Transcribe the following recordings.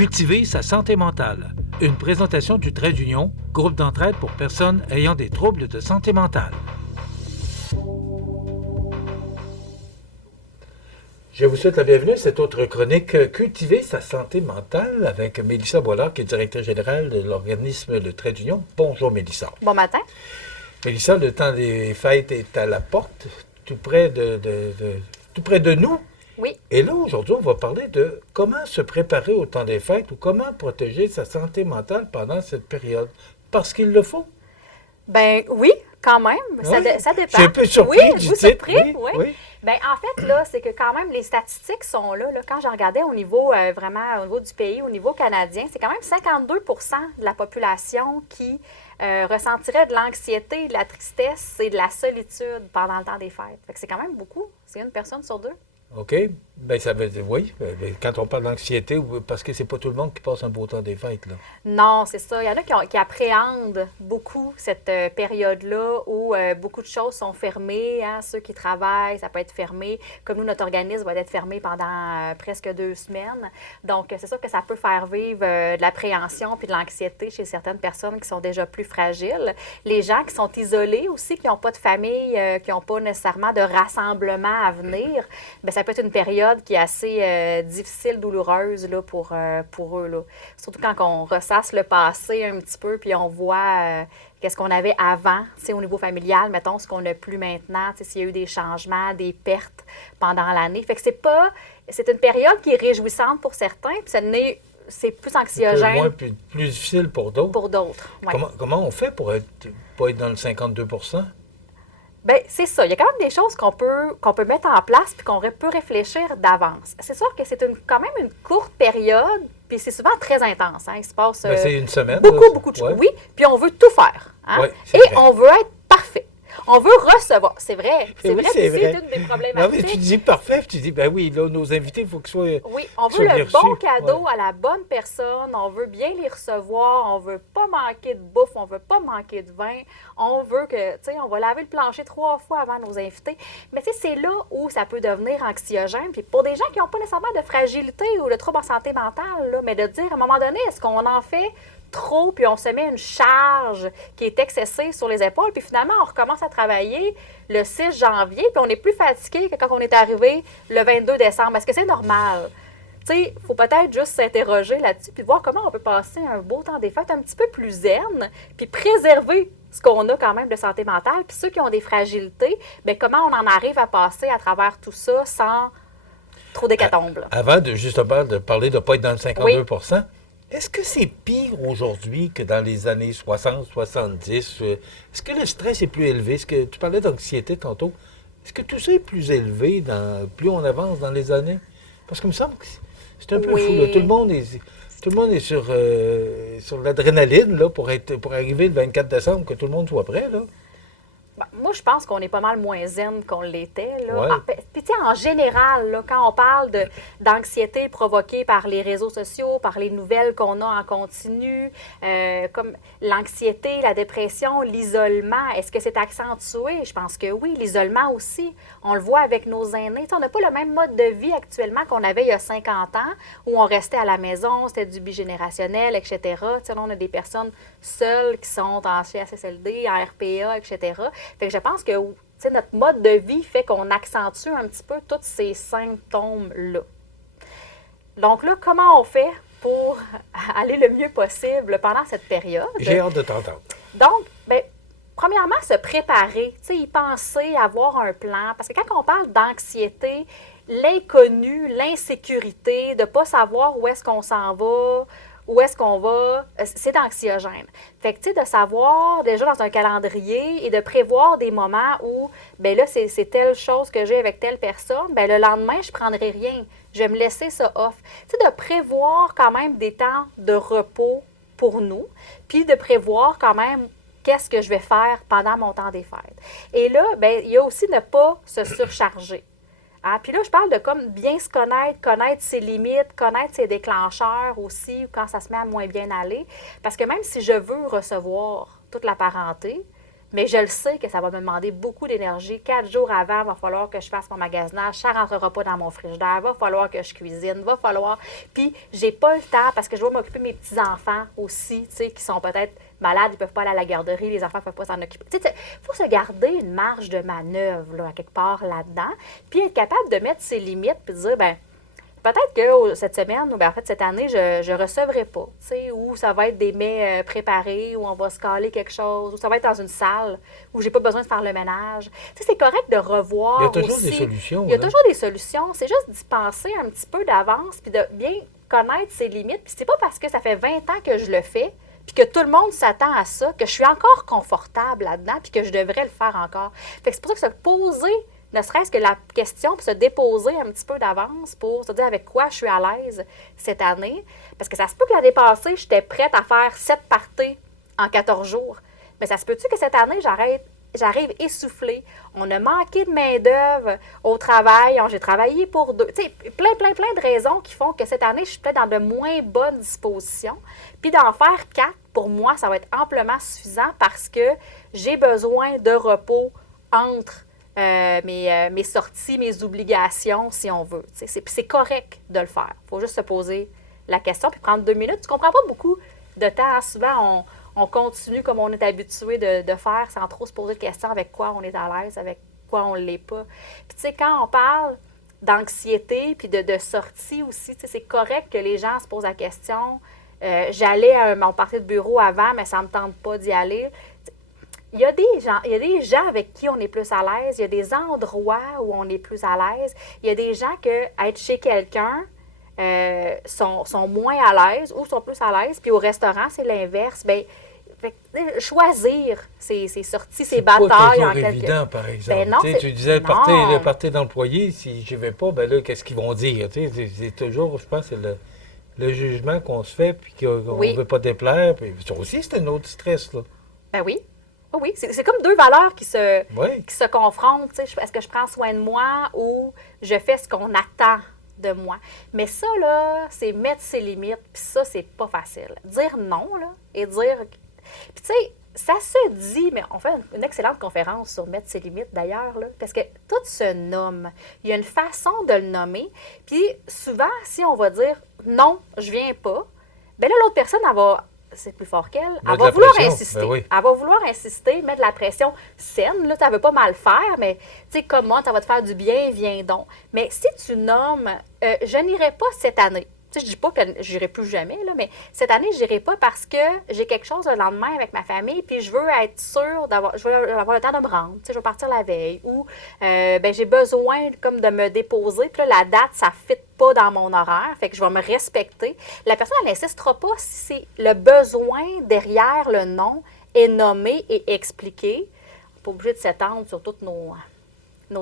Cultiver sa santé mentale. Une présentation du Trait d'Union, groupe d'entraide pour personnes ayant des troubles de santé mentale. Je vous souhaite la bienvenue à cette autre chronique Cultiver sa santé mentale avec Mélissa Boilard, qui est directrice générale de l'organisme Le Trait d'Union. Bonjour Mélissa. Bon matin. Mélissa, le temps des fêtes est à la porte, tout près de nous. Oui. Et là, aujourd'hui, on va parler de comment se préparer au temps des fêtes ou comment protéger sa santé mentale pendant cette période. Parce qu'il le faut. Ben oui, quand même. Oui. Ça dépend. Je suis un peu surpris du titre. Surpris? Oui. Oui. Bien, en fait, là, c'est que quand même, les statistiques sont là. Quand je regardais au niveau, vraiment, au niveau du pays, au niveau canadien, c'est quand même 52 de la population qui ressentirait de l'anxiété, de la tristesse et de la solitude pendant le temps des fêtes. Fait que c'est quand même beaucoup. C'est une personne sur deux. OK. Bien, ça veut dire, oui, quand on parle d'anxiété, parce que c'est pas tout le monde qui passe un beau temps des fêtes, là. Non, c'est ça. Il y en a qui appréhendent beaucoup cette période-là où beaucoup de choses sont fermées. Hein. Ceux qui travaillent, ça peut être fermé. Comme nous, notre organisme va être fermé pendant presque 2 semaines. Donc, c'est sûr que ça peut faire vivre de l'appréhension puis de l'anxiété chez certaines personnes qui sont déjà plus fragiles. Les gens qui sont isolés aussi, qui n'ont pas de famille, qui n'ont pas nécessairement de rassemblement à venir, bien, ça peut être une période qui est assez difficile, douloureuse là, pour eux. Là. Surtout quand on ressasse le passé un petit peu, puis on voit qu'est-ce qu'on avait avant, au niveau familial, mettons, ce qu'on n'a plus maintenant, s'il y a eu des changements, des pertes pendant l'année. Fait que c'est une période qui est réjouissante pour certains, puis c'est plus anxiogène. Moins, plus difficile pour d'autres. Pour d'autres, oui. Comment on fait pour pas être dans le 52 %? Bien, c'est ça. Il y a quand même des choses qu'on peut mettre en place puis qu'on peut réfléchir d'avance. C'est sûr que c'est quand même une courte période, puis c'est souvent très intense. Hein. Il se passe c'est une semaine, beaucoup de choses. Oui, puis on veut tout faire. Hein? Et vrai. on veut être parfait. On veut recevoir. C'est vrai. C'est vrai que c'est une des problématiques. Non, mais tu dis parfait, puis tu dis, ben oui, là, nos invités, il faut qu'ils soient. Oui, on veut le bon cadeau à la bonne personne. On veut bien les recevoir. On veut pas manquer de bouffe. On veut pas manquer de vin. On veut que, on va laver le plancher 3 fois avant nos invités. Mais c'est là où ça peut devenir anxiogène. Puis pour des gens qui n'ont pas nécessairement de fragilité ou de trouble en santé mentale, là, mais de dire à un moment donné, est-ce qu'on en fait trop, puis on se met une charge qui est excessive sur les épaules, puis finalement, on recommence à travailler le 6 janvier, puis on est plus fatigué que quand on est arrivé le 22 décembre. Est-ce que c'est normal? Il faut peut-être juste s'interroger là-dessus, puis voir comment on peut passer un beau temps des fêtes un petit peu plus zen, puis préserver ce qu'on a quand même de santé mentale, puis ceux qui ont des fragilités, bien, comment on en arrive à passer à travers tout ça sans trop d'hécatombe. Avant justement de parler de ne pas être dans le 52 oui. Est-ce que c'est pire aujourd'hui que dans les années 60, 70? Est-ce que le stress est plus élevé? Est-ce que tu parlais d'anxiété tantôt? Est-ce que tout ça est plus élevé plus on avance dans les années? Parce qu'il me semble que c'est un peu fou. Là. Tout le monde est sur l'adrénaline là, pour arriver le 24 décembre, que tout le monde soit prêt. Là. Ben, moi, je pense qu'on est pas mal moins zen qu'on l'était. Là. Ouais. Puis, en général, là, quand on parle d'anxiété provoquée par les réseaux sociaux, par les nouvelles qu'on a en continu, comme l'anxiété, la dépression, l'isolement, est-ce que c'est accentué? Je pense que oui. L'isolement aussi, on le voit avec nos aînés. T'sais, on n'a pas le même mode de vie actuellement qu'on avait il y a 50 ans, où on restait à la maison, c'était du bigénérationnel, etc. T'sais, là, on a des personnes seules qui sont en CHSLD, en RPA, etc. Fait que je pense que notre mode de vie fait qu'on accentue un petit peu tous ces symptômes-là. Donc là, comment on fait pour aller le mieux possible pendant cette période? J'ai hâte de t'entendre. Donc, bien, premièrement, se préparer, y penser, avoir un plan. Parce que quand on parle d'anxiété, l'inconnu, l'insécurité, de ne pas savoir où est-ce qu'on s'en va, où est-ce qu'on va, c'est anxiogène. Fait que, de savoir déjà dans un calendrier et de prévoir des moments où, bien là, c'est telle chose que j'ai avec telle personne, bien le lendemain, je ne prendrai rien. Je vais me laisser ça off. De prévoir quand même des temps de repos pour nous, puis de prévoir quand même qu'est-ce que je vais faire pendant mon temps des fêtes. Et là, bien, il y a aussi ne pas se surcharger. Ah, puis là, je parle de comme bien se connaître ses limites, connaître ses déclencheurs aussi, quand ça se met à moins bien aller. Parce que même si je veux recevoir toute la parenté, Mais je le sais que ça va me demander beaucoup d'énergie. 4 jours avant, il va falloir que je fasse mon magasinage. Ça ne rentrera pas dans mon frigidaire. Il va falloir que je cuisine. Il va falloir... Puis, j'ai pas le temps parce que je dois m'occuper de mes petits-enfants aussi, tu sais, qui sont peut-être malades. Ils ne peuvent pas aller à la garderie. Les enfants ne peuvent pas s'en occuper. Tu sais, il faut se garder une marge de manœuvre, là, à quelque part là-dedans. Puis, être capable de mettre ses limites puis de dire, ben peut-être que cette semaine, ou bien en fait cette année, je ne recevrai pas, tu sais, ou ça va être des mets préparés, ou on va se caler quelque chose, ou ça va être dans une salle où j'ai pas besoin de faire le ménage. Tu sais, c'est correct de revoir. Il y a toujours aussi. des solutions. Il y a là. toujours des solutions. C'est juste d'y penser un petit peu d'avance, puis de bien connaître ses limites. Puis c'est pas parce que ça fait 20 ans que je le fais, puis que tout le monde s'attend à ça, que je suis encore confortable là-dedans, puis que je devrais le faire encore. Fait que c'est pour ça que se poser ne serait-ce que la question, puis se déposer un petit peu d'avance pour se dire avec quoi je suis à l'aise cette année. Parce que ça se peut que l'année passée, j'étais prête à faire 7 parties en 14 jours. Mais ça se peut-tu que cette année, j'arrive essoufflée. On a manqué de main-d'œuvre au travail. J'ai travaillé pour 2. Tu sais, plein de raisons qui font que cette année, je suis peut-être dans de moins bonnes dispositions. Puis d'en faire 4, pour moi, ça va être amplement suffisant parce que j'ai besoin de repos entre mes sorties, mes obligations, si on veut. C'est correct de le faire. Il faut juste se poser la question puis prendre 2 minutes. Tu ne comprends pas beaucoup de temps. Hein? Souvent, on continue comme on est habitué de faire sans trop se poser de questions avec quoi on est à l'aise, avec quoi on ne l'est pas. Puis tu sais, quand on parle d'anxiété puis de sortie aussi, c'est correct que les gens se posent la question. J'allais à mon party de bureau avant, mais ça ne me tente pas d'y aller. Il y a des gens avec qui on est plus à l'aise. Il y a des endroits où on est plus à l'aise. Il y a des gens que être chez quelqu'un sont moins à l'aise ou sont plus à l'aise. Puis au restaurant, c'est l'inverse. Bien, choisir ses sorties, ses batailles en quelque chose. C'est évident, par exemple. Ben non, tu disais, partez dans le foyer. Si je ne vais pas, ben là, qu'est-ce qu'ils vont dire? C'est toujours, je pense, c'est le jugement qu'on se fait puis qu'on ne veut pas déplaire. Puis ça aussi, c'est un autre stress, là. Ben oui. Oui, c'est comme 2 valeurs qui se confrontent. Est-ce que je prends soin de moi ou je fais ce qu'on attend de moi? Mais ça, là, c'est mettre ses limites, puis ça, c'est pas facile. Dire non, là, et dire... Puis tu sais, ça se dit, mais on fait une excellente conférence sur mettre ses limites, d'ailleurs, là, parce que tout se nomme. Il y a une façon de le nommer, puis souvent, si on va dire « non, je viens pas », bien là, l'autre personne, elle va... c'est plus fort qu'elle. Elle va vouloir insister. Ben oui. Elle va vouloir insister, mettre de la pression saine. Là, tu ne veux pas mal faire, mais tu sais, comment ça va te faire du bien, viens donc. Mais si tu nommes, je n'irai pas cette année. Tu sais, je ne dis pas que je n'irai plus jamais, là, mais cette année, je n'irai pas parce que j'ai quelque chose le lendemain avec ma famille, puis je veux être sûre je veux avoir le temps de me rendre. Tu sais, je veux partir la veille. Ou j'ai besoin comme de me déposer, puis là, la date, ça ne fit pas dans mon horaire, fait que je vais me respecter. La personne, elle n'insistera pas si c'est le besoin derrière le non est nommé et expliqué. On n'est pas obligé de s'étendre sur toutes nos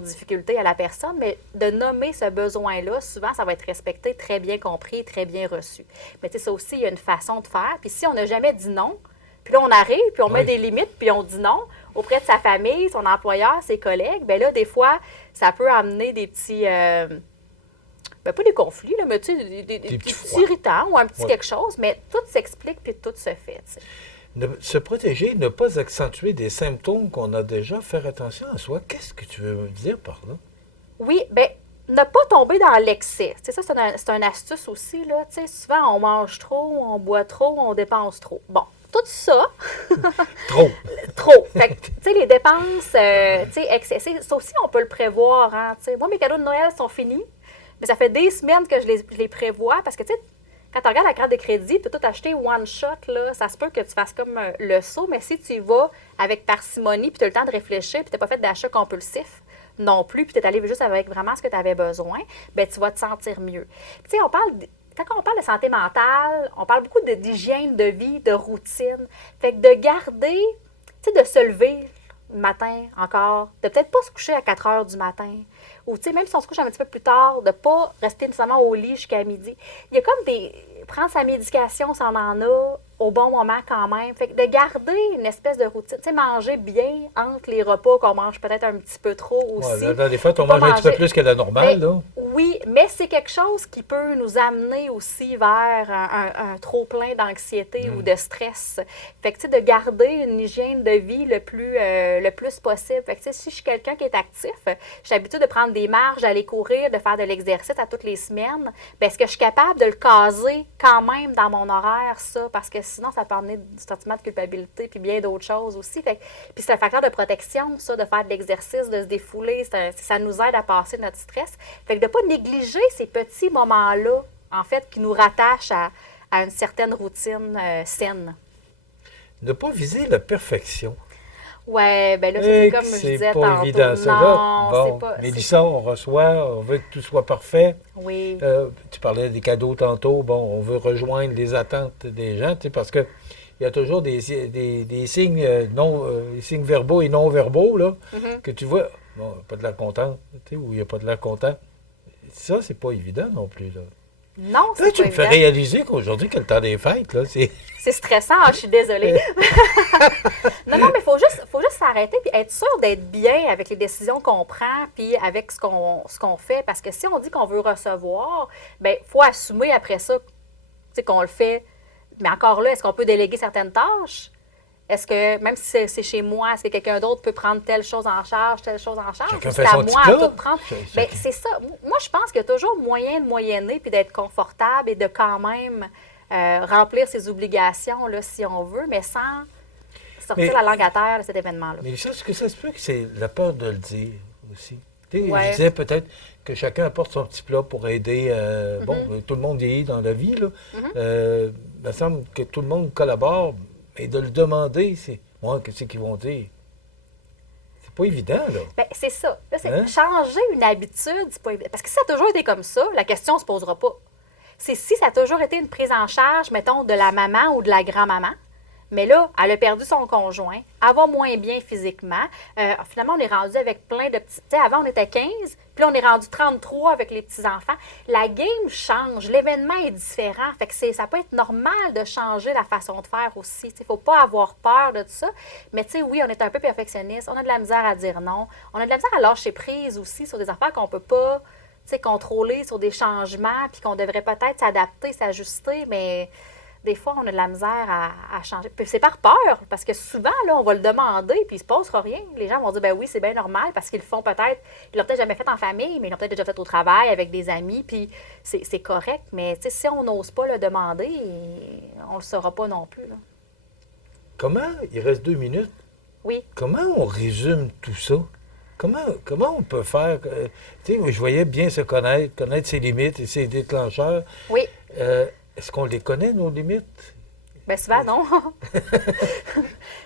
difficultés à la personne, mais de nommer ce besoin-là, souvent, ça va être respecté, très bien compris, très bien reçu. Mais tu sais, ça aussi, il y a une façon de faire. Puis si on n'a jamais dit non, puis là, on arrive, puis on met des limites, puis on dit non auprès de sa famille, son employeur, ses collègues, bien là, des fois, ça peut amener des petits... pas des conflits, là, mais tu sais, des petits irritants ou un petit quelque chose, mais tout s'explique puis tout se fait. T'sais. Se protéger, ne pas accentuer des symptômes qu'on a déjà, faire attention à soi. Qu'est-ce que tu veux me dire par là? Oui, bien, ne pas tomber dans l'excès. Ça, c'est une astuce aussi. Là. Souvent, on mange trop, on boit trop, on dépense trop. Bon, tout ça... Trop. Trop. Fait que, tu sais, les dépenses excessives, ça aussi, on peut le prévoir. Hein, moi, mes cadeaux de Noël sont finis. Mais ça fait des semaines que je les prévois parce que, tu sais, quand tu regardes la carte de crédit, tu as tout acheté one shot, là, ça se peut que tu fasses comme le saut, mais si tu y vas avec parcimonie, puis tu as le temps de réfléchir, puis tu n'as pas fait d'achat compulsif non plus, puis tu es allé juste avec vraiment ce que tu avais besoin, bien, tu vas te sentir mieux. Tu sais, quand on parle de santé mentale, on parle beaucoup d'hygiène de vie, de routine. Fait que de garder, tu sais, de se lever le matin encore, de peut-être pas se coucher à 4 heures du matin, ou tu sais, même si on se couche un petit peu plus tard, de ne pas rester nécessairement au lit jusqu'à midi. Il y a comme prendre sa médication, si on en a, au bon moment quand même. Fait que de garder une espèce de routine, tu sais, manger bien entre les repas qu'on mange peut-être un petit peu trop aussi. Dans des fois, on Pas mange un petit peu plus que la normale, là. Oui, mais c'est quelque chose qui peut nous amener aussi vers un trop-plein d'anxiété ou de stress. Fait que, tu sais, de garder une hygiène de vie le plus possible. Fait que, tu sais, si je suis quelqu'un qui est actif, je suis habituée de prendre des marches, d'aller courir, de faire de l'exercice à toutes les semaines, bien, est-ce que je suis capable de le caser quand même dans mon horaire, ça? Parce que sinon, ça peut amener du sentiment de culpabilité puis bien d'autres choses aussi. Fait que, puis c'est un facteur de protection, ça, de faire de l'exercice, de se défouler. Ça nous aide à passer notre stress. Fait que de ne pas négliger ces petits moments-là, en fait, qui nous rattachent à une certaine routine saine. Ne pas viser la perfection. Oui, bien là, c'est comme je disais tantôt. C'est pas évident, ça. Non, Bon, c'est pas... Mélissa, on reçoit, on veut que tout soit parfait. Oui. Tu parlais des cadeaux tantôt. Bon, on veut rejoindre les attentes des gens, tu sais, parce que il y a toujours des signes des signes verbaux et non verbaux, là, que tu vois. Bon, pas de l'air content, tu sais, ou il n'y a pas de l'air content. Ça, c'est pas évident non plus, là. Non, c'est Là, pas tu me fais évident. réaliser qu'aujourd'hui, que le temps des fêtes, là, c'est... C'est stressant, je suis désolée. Non, mais il faut juste s'arrêter et être sûr d'être bien avec les décisions qu'on prend puis avec ce qu'on fait. Parce que si on dit qu'on veut recevoir, bien, il faut assumer après ça, tu sais, qu'on le fait. Mais encore là, est-ce qu'on peut déléguer certaines tâches? Est-ce que, même si c'est chez moi, est-ce que quelqu'un d'autre peut prendre telle chose en charge, telle chose en charge? Chacun Ou fait c'est à son moi petit à plat. tout prendre? Bien, c'est ça. Moi, je pense qu'il y a toujours moyen de moyenner puis d'être confortable et de quand même remplir ses obligations, là, si on veut, mais sans sortir la langue à terre de cet événement-là. Mais ça, ce que ça se peut que c'est la peur de le dire aussi. Tu sais, Ouais. je disais peut-être que chacun apporte son petit plat pour aider. Bon, tout le monde vieillit dans la vie, là. Il me semble que tout le monde collabore, et de le demander, c'est moi, qu'est-ce qu'ils vont dire? C'est pas évident, là. Bien, c'est ça. Là, c'est Hein? changer une habitude, c'est pas évident. Parce que si ça a toujours été comme ça, la question ne se posera pas. C'est si ça a toujours été une prise en charge, mettons, de la maman ou de la grand-maman. Mais là, elle a perdu son conjoint, elle va moins bien physiquement. Finalement, on est rendu avec plein de petits... Tu sais, avant, on était 15, puis là, on est rendu 33 avec les petits-enfants. La game change, l'événement est différent. Fait que ça peut être normal de changer la façon de faire aussi. Il ne faut pas avoir peur de tout ça. Mais tu sais, oui, on est un peu perfectionniste, on a de la misère à dire non. On a de la misère à lâcher prise aussi sur des affaires qu'on ne peut pas, tu sais, contrôler, sur des changements, puis qu'on devrait peut-être s'adapter, s'ajuster, mais... Des fois, on a de la misère à changer. Puis c'est par peur, parce que souvent, là, on va le demander, puis il ne se passera rien. Les gens vont dire, ben oui, c'est bien normal, parce qu'ils le font peut-être, ils l'ont peut-être jamais fait en famille, mais ils l'ont peut-être déjà fait au travail, avec des amis, puis c'est correct. Mais si on n'ose pas le demander, on ne le saura pas non plus, là. Comment, il reste 2 minutes, Oui. comment on résume tout ça? Comment on peut faire? Tu sais, je voyais bien se connaître ses limites et ses déclencheurs. Oui. Est-ce qu'on les connaît, nos limites? Bien souvent, non.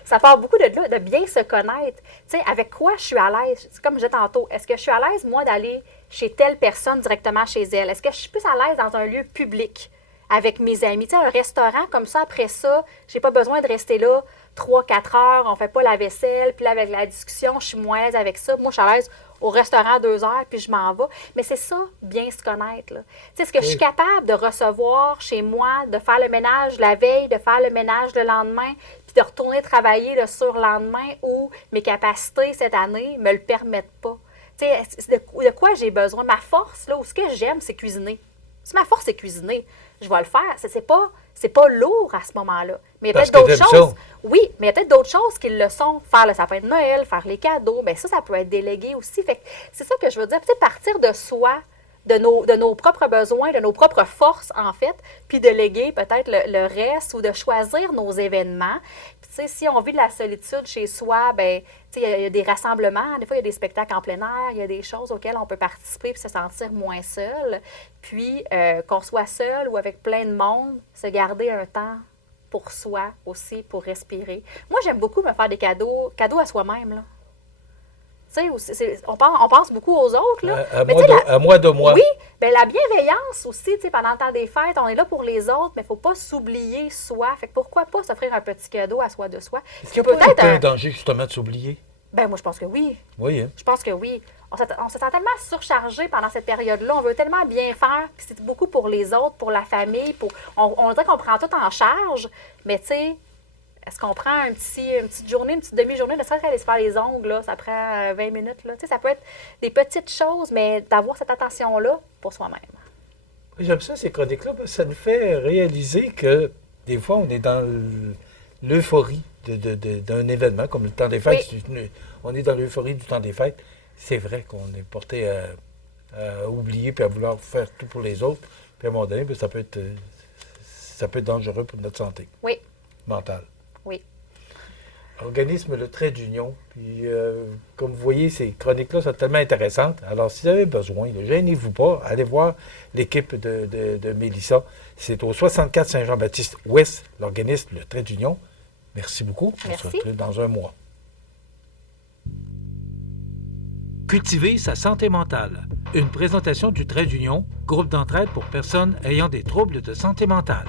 Ça part beaucoup de là, de bien se connaître. Tu sais, avec quoi je suis à l'aise? C'est comme je disais tantôt. Est-ce que je suis à l'aise, moi, d'aller chez telle personne directement chez elle? Est-ce que je suis plus à l'aise dans un lieu public avec mes amis? Tu sais, un restaurant comme ça, après ça, j'ai pas besoin de rester là 3-4 heures, on fait pas la vaisselle, puis là, avec la discussion, je suis moins à l'aise avec ça. Moi, je suis à l'aise au restaurant 2 heures, puis je m'en vais. Mais c'est ça, bien se connaître, là. Tu sais, est-ce que je suis capable de recevoir chez moi, de faire le ménage la veille, de faire le ménage le lendemain, puis de retourner travailler le surlendemain, où mes capacités cette année me le permettent pas? Tu sais, de quoi j'ai besoin? Ma force, là, ou ce que j'aime, c'est cuisiner. Si ma force, c'est cuisiner, je vais le faire. C'est pas lourd à ce moment-là. Mais il y a Parce peut-être que d'autres t'aimes choses. ça. Oui, mais il y a peut-être d'autres choses qui le sont. Faire le sapin de Noël, faire les cadeaux, bien ça peut être délégué aussi. Fait que c'est ça que je veux dire. Peut-être partir de soi, de nos propres besoins, de nos propres forces, en fait, puis de léguer peut-être le reste ou de choisir nos événements. Puis, tu sais, si on vit de la solitude chez soi, bien, tu sais, il y a des rassemblements, des fois, il y a des spectacles en plein air, il y a des choses auxquelles on peut participer puis se sentir moins seul. Puis, qu'on soit seul ou avec plein de monde, se garder un temps pour soi aussi, pour respirer. Moi, j'aime beaucoup me faire des cadeaux à soi-même, là. Tu sais, on pense beaucoup aux autres, là. Mais tu sais, À moi de moi. oui, bien la bienveillance aussi, tu sais, pendant le temps des fêtes, on est là pour les autres, mais il ne faut pas s'oublier soi. Fait que pourquoi pas s'offrir un petit cadeau à soi de soi? Est-ce qu'il n'y a pas un Peut-être peu un danger, justement, de s'oublier? Ben moi, je pense que oui. Oui, hein? Je pense que oui. on se sent tellement surchargé pendant cette période-là. On veut tellement bien faire, puis c'est beaucoup pour les autres, pour la famille. On dirait qu'on prend tout en charge, mais tu sais, est-ce qu'on prend une petite journée, une petite demi-journée, ne serait-ce qu'aller se faire les ongles, là, ça prend 20 minutes. Là. Tu sais, ça peut être des petites choses, mais d'avoir cette attention-là pour soi-même. J'aime ça, ces chroniques-là, parce que ça nous fait réaliser que des fois, on est dans l'euphorie d'un événement, comme le temps des fêtes. Oui. On est dans l'euphorie du temps des fêtes. C'est vrai qu'on est porté à oublier puis à vouloir faire tout pour les autres. Puis à un moment donné, bien, ça peut être dangereux pour notre santé Oui. mentale. Oui. Organisme Le Trait d'Union. Puis, comme vous voyez, ces chroniques-là sont tellement intéressantes. Alors, si vous avez besoin, ne gênez-vous pas. Allez voir l'équipe de Mélissa. C'est au 64 Saint-Jean-Baptiste-Ouest, l'organisme Le Trait d'Union. Merci beaucoup. On se retrouve dans un mois. Cultiver sa santé mentale. Une présentation du Trait d'Union, groupe d'entraide pour personnes ayant des troubles de santé mentale.